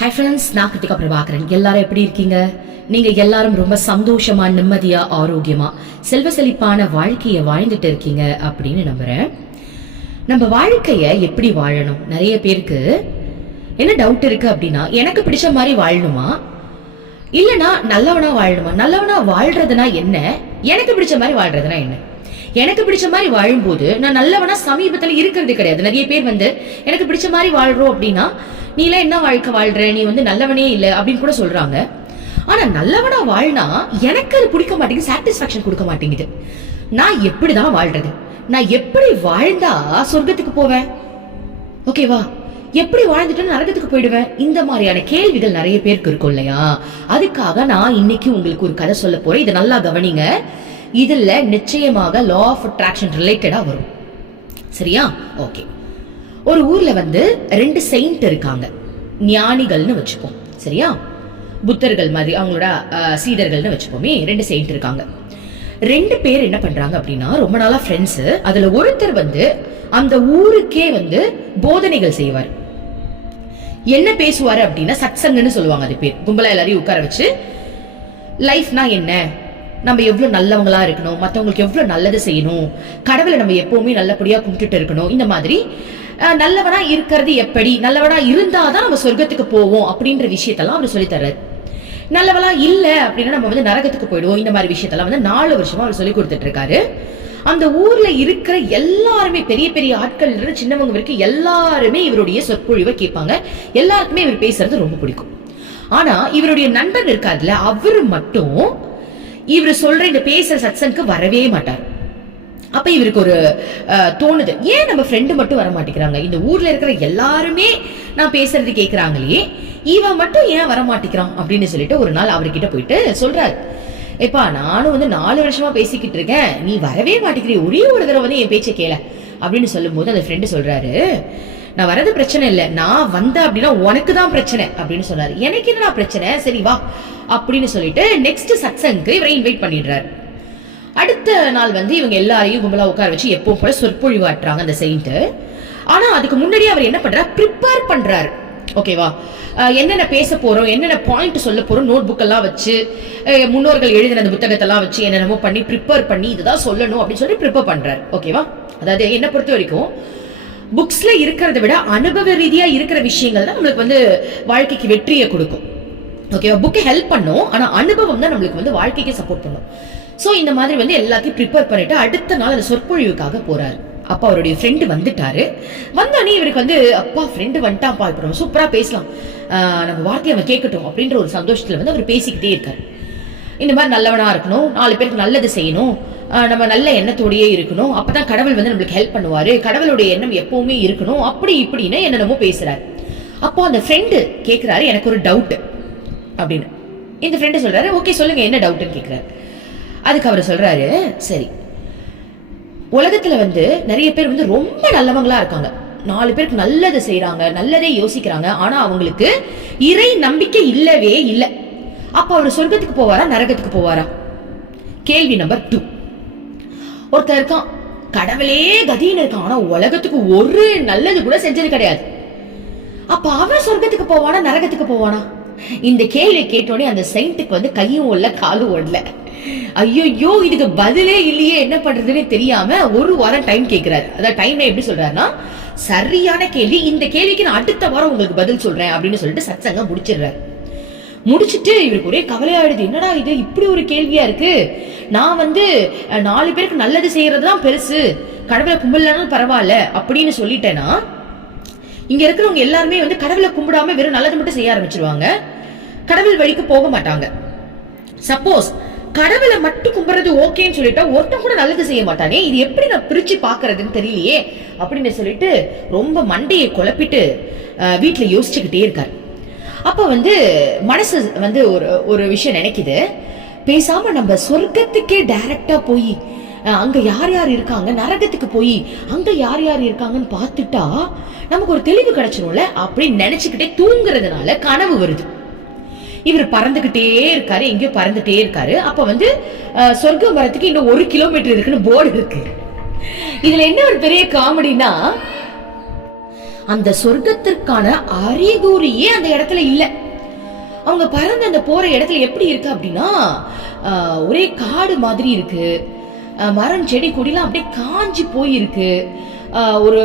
Hi friends, நான் கிருத்திகா பிரபாகரன். எல்லாரும் எப்படி இருக்கீங்க? நீங்க எல்லாரும் ரொம்ப சந்தோஷமா, நிம்மதியா, ஆரோக்கியமா, செல்வ செழிப்பான வாழ்க்கையை வாழ்ந்துட்டு இருக்கீங்க அப்படின்னு நம்புறேன். நம்ம வாழ்க்கைய எப்படி வாழணும்? நிறைய பேருக்கு என்ன டவுட் இருக்கு அப்படின்னா, எனக்கு பிடிச்ச மாதிரி வாழணுமா இல்லனா நல்லவனா வாழணுமா? நல்லவனா வாழ்றதுனா என்ன, எனக்கு பிடிச்ச மாதிரி வாழ்றதுனா என்ன? எனக்கு பிடிச்ச மாதிரி வாழும்போது நான் நல்லவனா சமீபத்துல இருக்கிறது கிடையாது. நிறைய பேர் எனக்கு பிடிச்ச மாதிரி வாழ்றோம் அப்படின்னா, நீ எல்லாம் என்ன வாழ்க்கை வாழ்ற, நீ நல்லவனே இல்லை அப்படின்னு கூட சொல்றாங்க. ஆனா நல்லவனா வாழ்னா எனக்கு அது பிடிக்க மாட்டேங்குது, சாட்டிஸ்பாக்சன் கொடுக்க மாட்டேங்குது. நான் எப்படிதான் வாழ்றது? நான் எப்படி வாழ்ந்தா சொர்க்கத்துக்கு போவேன்? ஓகேவா? எப்படி வாழ்ந்துட்டு நரகத்துக்கு போயிடுவேன்? இந்த மாதிரியான கேள்விகள் நிறைய பேருக்கு இருக்கும் இல்லையா? அதுக்காக நான் இன்னைக்கு உங்களுக்கு ஒரு கதை சொல்ல போறேன். இதை நல்லா கவனிங்க. இதுல நிச்சயமாக லா ஆஃப் அட்ராக்ஷன் ரிலேட்டடா வரும். சரியா? ஓகே. ஒரு ஊர்ல ரெண்டு செயின்ட் இருக்காங்க, ஞானிகள்னு வச்சுப்போம். சரியா? புத்தர்கள் மாதிரி அவங்களோட சீடர்கள்னு வச்சுப்போமே. ரெண்டு செயின்ட் இருக்காங்க. ரெண்டு பேர் என்ன பண்றாங்க அப்படின்னா, ரொம்ப நாளா ஃப்ரெண்ட்ஸ். அதுல ஒருத்தர் அந்த ஊருக்கே போதனைகள் செய்வார். என்ன பேசுவாரு அப்படின்னா, சத்சங்கன்னு சொல்லுவாங்க. அது பேர். கும்பலா எல்லாரையும் உட்கார வச்சு லைஃப்னா என்ன, நம்ம எவ்வளவு நல்லவங்களா இருக்கணும், மற்றவங்களுக்கு எவ்வளவு நல்லது செய்யணும், கடவுளை நம்ம எப்பவுமே நல்லபடியா கும்பிட்டுட்டு இருக்கணும், இந்த மாதிரி நல்லவனா இருக்கிறது எப்படி, நல்லவனா இருந்தாதான் நம்ம சொர்க்கத்துக்கு போவோம் அப்படின்ற விஷயத்தெல்லாம் அவர் சொல்லி தர்றாரு. நல்லவளா இல்ல அப்படின்னா நம்ம நரகத்துக்கு போயிடுவோம். இந்த மாதிரி விஷயத்தெல்லாம் 4 வருஷமா அவர் சொல்லி கொடுத்துட்டு இருக்காரு. அந்த ஊர்ல இருக்கிற எல்லாருமே, பெரிய பெரிய ஆட்கள் இருந்து சின்னவங்க வரைக்கும் எல்லாருமே இவருடைய சொற்பொழிவை கேட்பாங்க. எல்லாருக்குமே இவர் பேசுறது ரொம்ப பிடிக்கும். ஆனா இவருடைய நண்பன் இருக்காருல்ல, அவரு மட்டும் இவரு சொல்ற இந்த பேசுற சத்சங்க்கு வரவே மாட்டார். அப்ப இவருக்கு ஒரு தோணுது, ஏன் நம்ம ஃப்ரெண்டு மட்டும் வர மாட்டேங்கிறாங்க? இந்த ஊர்ல இருக்கிற எல்லாருமே நான் பேசுறது கேக்குறாங்களே, இவன் மட்டும் ஏன் வர மாட்டேங்கிறான் அப்படின்னு சொல்லிட்டு ஒரு நாள் அவர்கிட்ட போயிட்டு சொல்றாரு, எப்பா நானும் 4 வருஷமா பேசிக்கிட்டு இருக்கேன், நீ வரவே மாட்டேங்கிற, ஒரே ஒரு தடவை என் பேச்சை கேள அப்படின்னு சொல்லும் போது அந்த ஃப்ரெண்டு சொல்றாரு, நான் வரது பிரச்சனை இல்லை, நான் வந்த அப்படின்னா உனக்கு தான் பிரச்சனை அப்படின்னு சொன்னாரு. எனக்கு என்னடா பிரச்சனை, சரி வா அப்படின்னு சொல்லிட்டு நெக்ஸ்ட் சத்சங்க்கு இவரை இன்வைட் பண்ணிடுறாரு. அடுத்த நாள் இவங்க எல்லாரையும் கும்பலா உட்கார வச்சு எப்பவும் போல சொற்பொழிவாட்டுறாங்க அந்த செயின்ட். ஆனா அதுக்கு முன்னாடி அவர் என்ன பண்றாரு, ப்ரிப்பேர் பண்றாரு. ஓகேவா? என்னென்ன பேச போறோம், என்னென்ன பாயிண்ட் சொல்ல போறோம், நோட் புக் எல்லாம் வச்சு, முன்னோர்கள் எழுதின அந்த புத்தகத்தெல்லாம் வச்சு என்னென்னமோ பண்ணி ப்ரிப்பேர் பண்ணி இதுதான் சொல்லணும் அப்படின்னு சொல்லி ப்ரிப்பேர் பண்றாரு. ஓகேவா? அதாவது என்ன பொறுத்த வரைக்கும் புக்ஸ்ல இருக்கிறத விட அனுபவ ரீதியா இருக்கிற விஷயங்கள் தான் நம்மளுக்கு வாழ்க்கைக்கு வெற்றியை கொடுக்கும். ஓகேவா? புக்கு ஹெல்ப் பண்ணும், ஆனா அனுபவம் தான் நம்மளுக்கு வாழ்க்கைக்கு சப்போர்ட் பண்ணும். சோ இந்த மாதிரி எல்லாத்தையும் ப்ரிப்பேர் பண்ணிட்டு அடுத்த நாள் அந்த சொற்பொழிவுக்காக போறாரு. அப்பா அவருடைய ஃப்ரெண்டு வந்துட்டாரு. வந்தோடனே இவருக்கு அப்பா ஃப்ரெண்டு வந்துட்டாப்பா, இப்ப நம்ம சூப்பரா பேசலாம், நம்ம வார்த்தையை அவன் கேட்கட்டும் அப்படின்ற ஒரு சந்தோஷத்துல அவர் பேசிக்கிட்டே இருக்காரு. இந்த மாதிரி நல்லவனா இருக்கணும், 4 பேருக்கு நல்லது செய்யணும், நம்ம நல்ல எண்ணத்தோடயே இருக்கணும், அப்பதான் கடவுள் நம்மளுக்கு ஹெல்ப் பண்ணுவாரு, கடவுளுடைய எண்ணம் எப்பவுமே இருக்கணும், அப்படி இப்படின்னு என்னென்னமோ பேசுறாரு. அப்போ அந்த ஃப்ரெண்டு கேட்கிறாரு, எனக்கு ஒரு டவுட் அப்படின்னு. இந்த ஃப்ரெண்டு சொல்றாரு, ஓகே சொல்லுங்க என்ன டவுட்னு கேட்கிறாரு. அதுக்கு அவர் சொல்றாரு, சரி உலகத்துல நிறைய பேர் ரொம்ப நல்லவங்களா இருக்காங்க, 4 பேருக்கு நல்லது செய்யறாங்க, நல்லதே யோசிக்கிறாங்க, ஆனா அவங்களுக்கு இறை நம்பிக்கை இல்லவே இல்லை. அப்ப அவர் சொர்க்கத்துக்கு போவாரா நரகத்துக்கு போவாரா? கேள்வி நம்பர் 2. ஒருத்தர் இருக்கான், கடவுளே கதின்னு இருக்கான், ஆனா உலகத்துக்கு ஒரு நல்லது கூட செஞ்சது கிடையாது. அப்ப அவன் சொர்க்கத்துக்கு போவானா நரகத்துக்கு போவானா? இந்த கேள்வி கேட்டோடனே அந்த செயின்ட்டுக்கு கையும் ஓடல காலும் ஓடல. ஐயோ இதுக்கு பதிலே இல்லையே, என்ன பண்றதுன்னு தெரியாம 1 வாரம் டைம் கேட்கிறாரு. அதாவது டைம் எப்படி சொல்றாருன்னா, சரியான கேள்வி, இந்த கேள்விக்கு நான் அடுத்த வாரம் உங்களுக்கு பதில் சொல்றேன் அப்படின்னு சொல்லிட்டு சத்சங்கம் முடிச்சிடுறாரு. முடிச்சுட்டு இவருக்கு ஒரே கவலையாயிடுது, என்னடா இது இப்படி ஒரு கேள்வியா இருக்கு, நான் 4 பேருக்கு நல்லது செய்யறதுதான் பெருசு, கடவுளை கும்பிடலனாலும் பரவாயில்ல அப்படின்னு சொல்லிட்டேன்னா, இங்க இருக்கிறவங்க எல்லாருமே கடவுளை கும்பிடாம வெறும் நல்லது மட்டும் செய்ய ஆரம்பிச்சிருவாங்க, கடவுள் வழிக்கு போக மாட்டாங்க. சப்போஸ் கடவுளை மட்டும் கும்பிடுறது ஓகேன்னு சொல்லிட்டா ஒருத்தன் கூட நல்லது செய்ய மாட்டானே, இது எப்படி நான் பிரிச்சு பாக்குறதுன்னு தெரியலையே அப்படின்னு சொல்லிட்டு ரொம்ப மண்டையை குழப்பிட்டு வீட்டுல யோசிச்சுக்கிட்டே இருக்காரு. அப்ப மனசு ஒரு விஷயம் நினைக்குது, பேசாம நம்ம சொர்க்கத்துக்கே டைரக்டா போய் அங்க யார் யார் இருக்காங்க, நரகத்துக்கு போய் அங்க யார் யார் இருக்காங்கன்னு பார்த்துட்டா நமக்கு ஒரு தெளிவு கிடைச்சிரும்ல அப்படின்னு நினைச்சுக்கிட்டே தூங்குறதுனால கனவு வருது. இவர் பறந்துகிட்டே இருக்காரு, எங்கேயோ பறந்துட்டே இருக்காரு. அப்ப சொர்க்கம் வரத்துக்கு இன்னும் 1 கிலோமீட்டர் இருக்குன்னு போர்டு இருக்கு. இதுல என்ன ஒரு பெரிய காமெடினா, அந்த சொர்க்கத்திற்கான அறிகுறியே அந்த இடத்துல இல்ல. அவங்க பறந்து அந்த போற இடத்துல எப்படி இருக்கு அப்படின்னா ஒரே காடு மாதிரி இருக்கு, மரம் செடி கொடிலாம் அப்படியே காஞ்சி போயிருக்கு, ஒரு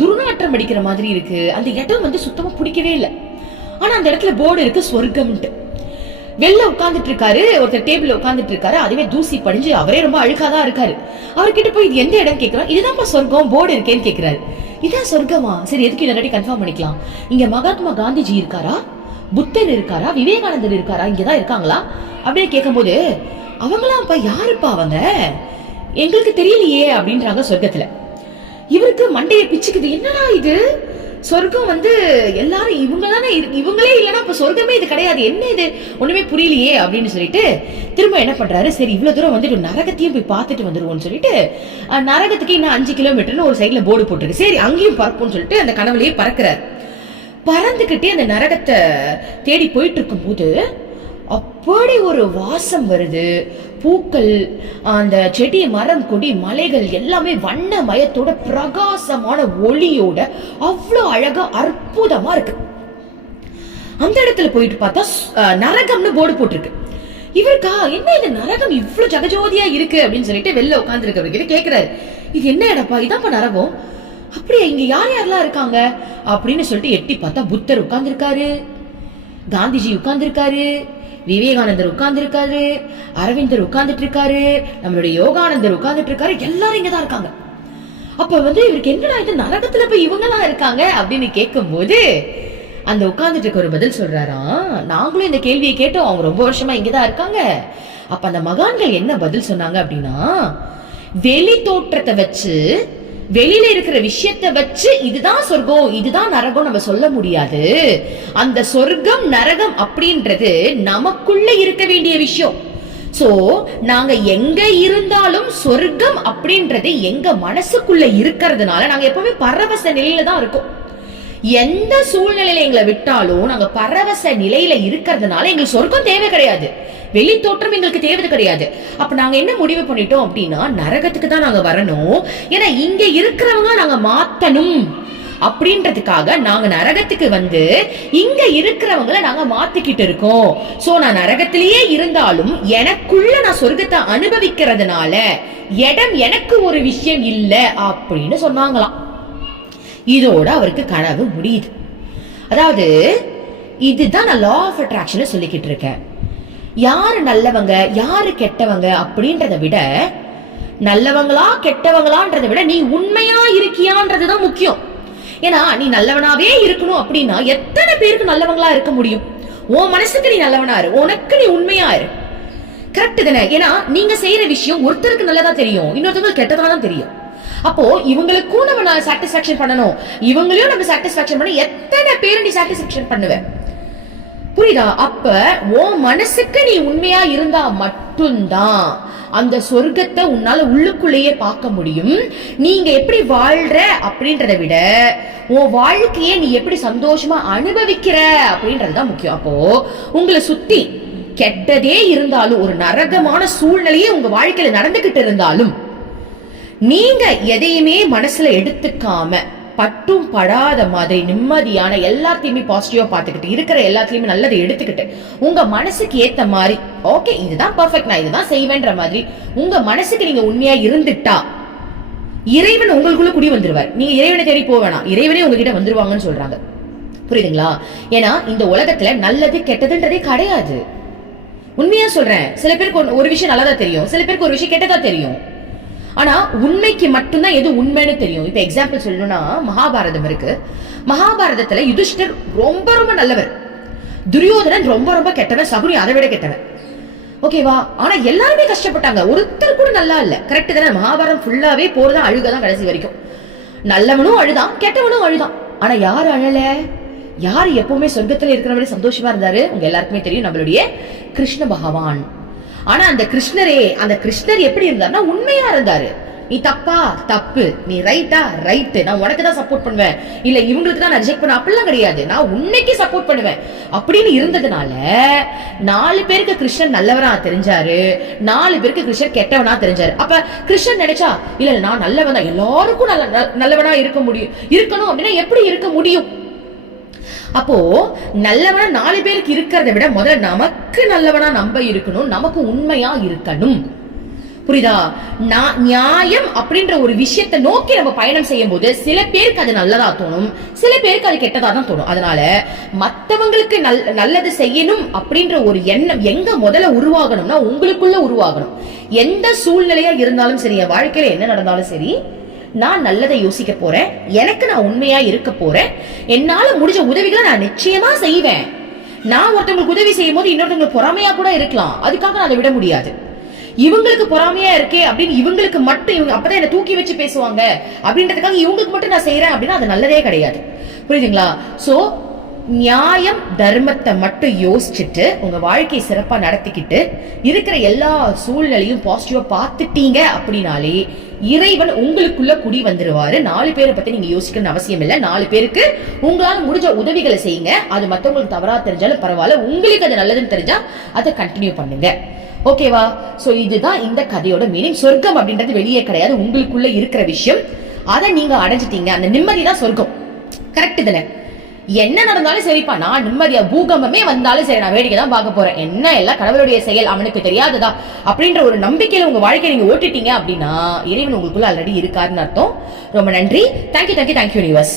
துர்நாற்றம் அடிக்கிற மாதிரி இருக்கு. அந்த இடம் வந்து சுத்தமா பிடிக்கவே இல்லை. ஆனா அந்த இடத்துல போர்டு இருக்கு சொர்க்கம்ட்டு. வெளில உட்கார்ந்துட்டு இருக்காரு ஒருத்தர், டேபிள்ல உட்கார்ந்துட்டு இருக்காரு, அதுவே தூசி படிஞ்சு அவரே ரொம்ப அழுக்காதான் இருக்காரு. அவர்கிட்ட போய் இது எந்த இடம் கேட்கிறோம், இதுதான்ப்பா சொர்க்கம், போர்டு இருக்கேன்னு கேட்கிறாரு. இதான் சொர்க்கமா, சரி எதுக்கு இன்னொரு கன்ஃபார்ம் பண்ணிக்கலாம். இங்க மகாத்மா காந்திஜி இருக்காரா, புத்தர் இருக்காரா, விவேகானந்தர் இருக்காரா, இங்கதான் இருக்காங்களா அப்படின்னு கேட்கும் போது அவங்களாம் அப்ப யாருப்பா அவங்க, எங்களுக்கு தெரியலையே அப்படின்றாங்க சொர்க்கத்துல. இவருக்கு மண்டையை பிச்சுக்குது, என்னடா இது சொர்க்கம் வந்து எல்லாரும் இவங்க தானே, இவங்களே இல்லைன்னா இப்ப சொர்க்கமே இது கிடையாது, என்ன இது ஒண்ணுமே புரியலையே அப்படின்னு சொல்லிட்டு திரும்ப என்ன பண்றாரு, சரி இவ்வளவு தூரம் வந்துட்டு நரகத்தையும் போய் பார்த்துட்டு வந்துருவோம்னு சொல்லிட்டு நரகத்துக்கு இன்னும் 5 கிலோமீட்டர்னு ஒரு சைட்ல போர்டு போட்டிருக்கு, சரி அங்கேயும் பறப்போம்னு சொல்லிட்டு அந்த கனவுலயே பறக்கிறார். பறந்துகிட்டே அந்த நரகத்தை தேடி போயிட்டு இருக்கும் போது அப்படி ஒரு வாசம் வருது. பூக்கள், அந்த செடி, மரம், கொடி, மலைகள் எல்லாமே வண்ண மயத்தோட பிரகாசமான ஒளியோட அவ்வளவு அழகா அற்புதமா இருக்கு. அந்த இடத்துல போயிட்டு பார்த்தா நரகம்னு போர்டு போட்டிருக்கு. இவருக்கா என்ன இது நரகம் இவ்வளவு ஜகஜோதியா இருக்கு அப்படின்னு சொல்லிட்டு வெளில உட்கார்ந்து இருக்கவர்கிட்ட கேக்குறாரு, இது என்ன இடப்பா, இதான்ப்பா நரகம், அப்படியே இங்க யார் யாரெல்லாம் இருக்காங்க அப்படின்னு சொல்லிட்டு எட்டி பார்த்தா புத்தர் உட்கார்ந்து இருக்காரு, காந்திஜி உட்கார்ந்து இருக்காரு, விவேகானந்தர் உட்கார்ந்து இருக்காரு, அரவிந்தர் உட்கார்ந்துட்டு இருக்காரு, நம்மளுடைய யோகானந்தர் உட்கார்ந்துட்டு இருக்காரு, எல்லாரும் இங்கதான் இருக்காங்க. அப்ப வந்து இவருக்கு என்னடா இது நரகத்துல போய் இவங்க எல்லாம் இருக்காங்க அப்படின்னு கேட்கும் போது அந்த உட்கார்ந்துட்டு இருக்க ஒரு பதில் சொல்றாராம், நாங்களும் இந்த கேள்வியை கேட்டோம், அவங்க ரொம்ப வருஷமா இங்கதான் இருக்காங்க. அப்ப அந்த மகான்கள் என்ன பதில் சொன்னாங்க அப்படின்னா, வெளி தோற்றத்தை வச்சு, வெளியில இருக்கிற விஷயத்தை வச்சு இதுதான் சொர்க்கம் இதுதான் நரகம் நம்ம சொல்ல முடியாது. அந்த சொர்க்கம் நரகம் அப்படின்றது நமக்குள்ள இருக்க வேண்டிய விஷயம். சோ நாங்க எங்க இருந்தாலும் சொர்க்கம் அப்படின்றது எங்க மனசுக்குள்ள இருக்கிறதுனால நாங்க எப்பவுமே பரவச நிலையில தான் இருக்கோம். எந்த சூழ்நிலையில எங்களை விட்டாலும் நாங்க பரவச நிலையில இருக்கிறதுனால எங்களுக்கு சொர்க்கம் தேவை கிடையாது, வெளி தோற்றம் எங்களுக்கு தேவை கிடையாது. அப்ப நாங்க என்ன முடிவு பண்ணிட்டோம் அப்படின்னா நரகத்துக்கு தான் நாங்க வரணும், ஏன்னா இங்க இருக்கிறவங்க நாங்க மாத்தணும் அப்படின்றதுக்காக நாங்க நரகத்துக்கு வந்து இங்க இருக்கிறவங்களை நாங்க மாத்திக்கிட்டு இருக்கோம். சோ நான் நரகத்திலேயே இருந்தாலும் எனக்குள்ள நான் சொர்க்கத்தை அனுபவிக்கிறதுனால இடம் எனக்கு ஒரு விஷயம் இல்ல அப்படின்னு சொன்னாங்களாம். இதோட அவருக்கு கனவு முடியுது. அதாவது இதுதான் நான் லா ஆஃப் அட்ராக்ஷன் சொல்லிக்கிட்டு இருக்கேன். யாரு நல்லவங்க யாரு கெட்டவங்க அப்படின்றத விட, நல்லவங்களா கெட்டவங்களான்றத விட நீ உண்மையா இருக்கியான்றதுதான் முக்கியம். ஏன்னா நீ நல்லவனாவே இருக்கணும் அப்படின்னா எத்தனை பேருக்கு நல்லவங்களா இருக்க முடியும்? உன் மனசுக்கு நீ நல்லவனா இரு, உனக்கு நீ உண்மையா இரு. கரெக்ட் தானே? ஏன்னா நீங்க செய்யற விஷயம் ஒருத்தருக்கு நல்லதா தெரியும், இன்னொருத்தவங்களுக்கு கெட்டதா தான் தெரியும். அப்போ இவங்களுக்கும் நம்ம சாட்டிஸ்பாக்சன் பண்ணணும், இவங்களையும் நம்ம சாட்டிஸ்பாக்சன் பண்ண எத்தனை பேர் நீ சாட்டிஸ்பாக்சன் பண்ணுவ? புரியுதா? அப்ப உன் மனசுக்கு நீ உண்மையா இருந்தா மட்டும்தான் அந்த சொர்க்கத்தை உன்னால உள்ளுக்குள்ளேயே பார்க்க முடியும். நீங்க எப்படி வாழ்ற அப்படின்றத விட உன் வாழ்க்கையை நீ எப்படி சந்தோஷமா அனுபவிக்கிற அப்படின்றதுதான் முக்கியம். அப்போ உங்களை சுத்தி கெட்டதே இருந்தாலும், ஒரு நரகமான சூழ்நிலையே உங்க வாழ்க்கையில நடந்துகிட்டு இருந்தாலும், நீங்க எதையுமே மனசுல எடுத்துக்காம பட்டும் படாத மாதிரி நிம்மதியான எல்லாத்தையுமே பாசிட்டிவா பார்த்துக்கிட்டு இருக்கிற எல்லாத்தையுமே நல்லதை எடுத்துக்கிட்டு உங்க மனசுக்கு ஏத்த மாதிரி ஓகே இதுதான் பர்ஃபெக்ட், நான் இதுதான் செய்வேன்ற மாதிரி உங்க மனசுக்கு நீங்க உண்மையா இருந்துட்டா இறைவன் உங்களுக்குள்ள குடி வந்துருவார். நீங்க இறைவனை தேடி போக வேணாம், இறைவனே உங்ககிட்ட வந்துருவாங்கன்னு சொல்றாங்க. புரியுதுங்களா? ஏன்னா இந்த உலகத்துல நல்லது கெட்டதுன்றதே கிடையாது. உண்மையா சொல்றேன், சில பேருக்கு ஒரு விஷயம் நல்லதா தெரியும், சில பேருக்கு ஒரு விஷயம் கெட்டதா தெரியும். ஆனா உண்மைக்கு மட்டும்தான் எது உண்மைன்னு தெரியும். இப்ப எக்ஸாம்பிள் சொல்லணும்னா மகாபாரதம் இருக்கு. மகாபாரதத்துல யுதிஷ்டர் ரொம்ப ரொம்ப நல்லவர், துரியோதனன் ரொம்ப ரொம்ப கெட்டவன், சகுனி அதை விட கெட்டவன். ஓகேவா? ஆனா எல்லாருமே கஷ்டப்பட்டாங்க, ஒருத்தர் கூட நல்லா இல்ல. கரெக்ட் தானே? மகாபாரதம் ஃபுல்லாவே போறதான் அழுகதான் கடைசி வரைக்கும். நல்லவனும் அழுதான், கெட்டவனும் அழுதான். ஆனா யாரு அழல? யாரு எப்பவுமே சொர்க்கத்துல இருக்கிறவரை சந்தோஷமா இருந்தாரு? உங்க எல்லாருக்குமே தெரியும், நம்மளுடைய கிருஷ்ண பகவான். ஆனா அந்த கிருஷ்ணர் எப்படி இருந்தாருன்னா உண்மையா இருந்தாரு. நீ தப்பா தப்பு, நீ ரைட்டா ரைட்டு, நான் உனக்கு தான் சப்போர்ட் பண்ணுவேன், இல்ல இவங்களுக்கு தான் நான் ரிஜெக்ட் பண்ண, அப்படிலாம் கிடையாது, நான் உன்னைக்கு சப்போர்ட் பண்ணுவேன் அப்படின்னு இருந்ததுனால 4 பேருக்கு கிருஷ்ணன் நல்லவனா தெரிஞ்சாரு, 4 பேருக்கு கிருஷ்ணன் கெட்டவனா தெரிஞ்சாரு. அப்ப கிருஷ்ணன் நினைச்சா இல்ல நான் நல்லவன் தான், எல்லாருக்கும் நல்லவனா இருக்கணும் அப்படின்னா எப்படி இருக்க முடியும்? அப்போ நல்லவனா 4 பேருக்கு இருக்கிறத விட முதல்ல நமக்கு நல்லவனா நம்ம இருக்கணும், நமக்கு உண்மையா இருக்கணும். புரியுதா? நியாயம் அப்படின்ற ஒரு விஷயத்தை நோக்கி நம்ம பயணம் செய்யும் போது சில பேருக்கு அது நல்லதா தோணும், சில பேருக்கு அது கெட்டதா தான் தோணும். அதனால மத்தவங்களுக்கு நல்லது செய்யணும் அப்படின்ற ஒரு எண்ணம் எங்க முதல்ல உருவாகணும்னா உங்களுக்குள்ள உருவாகணும். எந்த சூழ்நிலையா இருந்தாலும் சரி, என் வாழ்க்கையில என்ன நடந்தாலும் சரி, நான் நல்லதை யோசிக்க போறேன், எனக்கு நான் உண்மையா இருக்க போறேன், என்னால முடிஞ்ச உதவிகளை நான் நிச்சயமா செய்வேன். நான் ஒருத்தவங்களுக்கு உதவி செய்யும் போது இன்னொருத்தவங்களுக்கு பொறாமையா கூட இருக்கலாம், அதுக்காக நான் அதை விட முடியாது. இவங்களுக்கு பொறாமையா இருக்கே அப்படின்னு இவங்களுக்கு மட்டும் இவங்க அப்பதான் என்ன தூக்கி வச்சு பேசுவாங்க அப்படின்றதுக்காக இவங்களுக்கு மட்டும் நான் செய்யறேன் அப்படின்னா அது நல்லதே கிடையாது. புரியுதுங்களா? சோ நியாயம் தர்மத்தை மட்டும் யோசிச்சுட்டு உங்க வாழ்க்கையை சிறப்பா நடத்திக்கிட்டு இருக்கிற எல்லா சூழ்நிலையும் பாசிட்டிவா பார்த்துட்டீங்க அப்படின்னாலே இறைவன் உங்களுக்குள்ள குடி வந்துருவாரு. 4 பேரை பத்தி நீங்க யோசிக்கணும்னு அவசியம் இல்லை. 4 பேருக்கு உங்களால முடிஞ்ச உதவிகளை செய்யுங்க. அது மத்தவங்களுக்கு தவறா தெரிஞ்சாலும் பரவாயில்ல, உங்களுக்கு அது நல்லதுன்னு தெரிஞ்சா அதை கண்டினியூ பண்ணுங்க. ஓகேவா? சோ இதுதான் இந்த கதையோட மீனிங். சொர்க்கம் அப்படின்றது வெளியே கிடையாது, உங்களுக்குள்ள இருக்கிற விஷயம். அதை நீங்க அடைஞ்சிட்டீங்க, அந்த நிம்மதி தான் சொர்க்கம். கரெக்ட் தானே? என்ன நடந்தாலும் சரிப்பா, நான் நிம்மதியா, பூகம்பமே வந்தாலும் சரி நான் வேடிக்கை தான் பார்க்க போறேன், என்ன எல்லாம் கடவுளுடைய செயல், அவனுக்கு தெரியாதுதா அப்படின்ற ஒரு நம்பிக்கையில உங்க வாழ்க்கையை நீங்க ஓட்டிட்டீங்க அப்படின்னா இறைவன் உங்களுக்குள்ள ஆல்ரெடி இருக்காருன்னு அர்த்தம். ரொம்ப நன்றி. Thank you universe.